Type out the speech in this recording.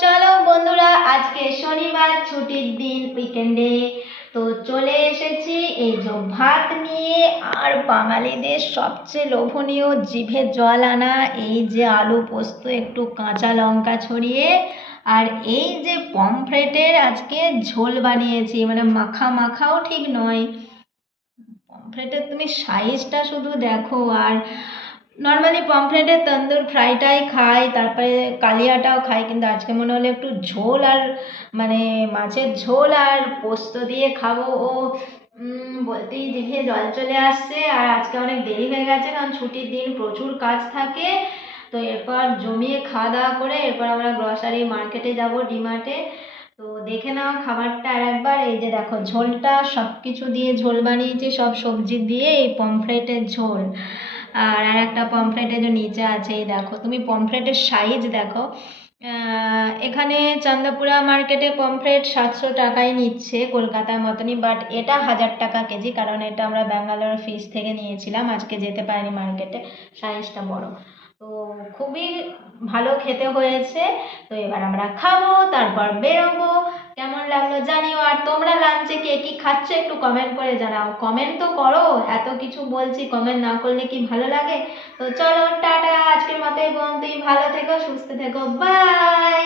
চলো বন্ধুরা, আজকে শনিবার, ছুটির দিন উইকেন্ডে তো চলে এসেছি এই যে ভাত নিয়ে, আর বাঙালিদের সবচেয়ে লোভনীয় জিভে জল আনা, এই যে আলু পোস্ত, একটু কাঁচা লঙ্কা ছড়িয়ে। আর এই যে পমফ্রেটের আজকে ঝোল বানিয়েছি মানে মাখা মাখাও ঠিক নয়। পমফ্রেটের তুমি সাইজটা শুধু দেখো, আর নর্মালি পমফ্রেটের তন্দুর ফ্রাইটাই খাই, তারপরে কালিয়াটাও খাই, কিন্তু আজকে মনে হলো একটু ঝোল আর মানে মাছের ঝোল আর পোস্ত দিয়ে খাব। ও বলতেই জিভে জল চলে আসছে আর আজকে অনেক দেরি হয়ে গেছে, কারণ ছুটির দিন প্রচুর কাজ থাকে। তো এরপর জমিয়ে খাওয়া দাওয়া করে, এরপর আমরা গ্রসারি মার্কেটে যাব ডিমার্টে তো দেখে নাও খাবারটা আর একবার, এই যে দেখো ঝোলটা সব কিছু দিয়ে ঝোল বানিয়েছি, সব সবজি দিয়ে এই পমফ্রেটের ঝোল। আর আর একটা পমফ্রেটের যে নিচে আছে, এই দেখো, তুমি পমফ্রেটের সাইজ দেখো। এখানে চান্দাপুরা মার্কেটে পমফ্রেট সাতশো টাকায় নিচ্ছে কলকাতার মতনই বাট এটা হাজার টাকা কেজি, কারণ এটা আমরা ব্যাঙ্গালোর ফিস থেকে নিয়েছিলাম, আজকে যেতে পারিনি মার্কেটে সাইজটা বড়। তো খুবই ভালো খেতে হয়েছে, তো এবার আমরা খাব, তারপর বেরোবো কেমন লাগল জানিও, আর তোমরা লাঞ্চে কে কি খাচ্ছ একটু কমেন্ট করে জানাও। কমেন্ট তো করো, এত কিছু বলছি কমেন্ট না করলে কি ভালো লাগে? তো চলো, টাটা, আজকের মতো এই পর্যন্তই, ভালো থেকো, সুস্থ থেকো বাই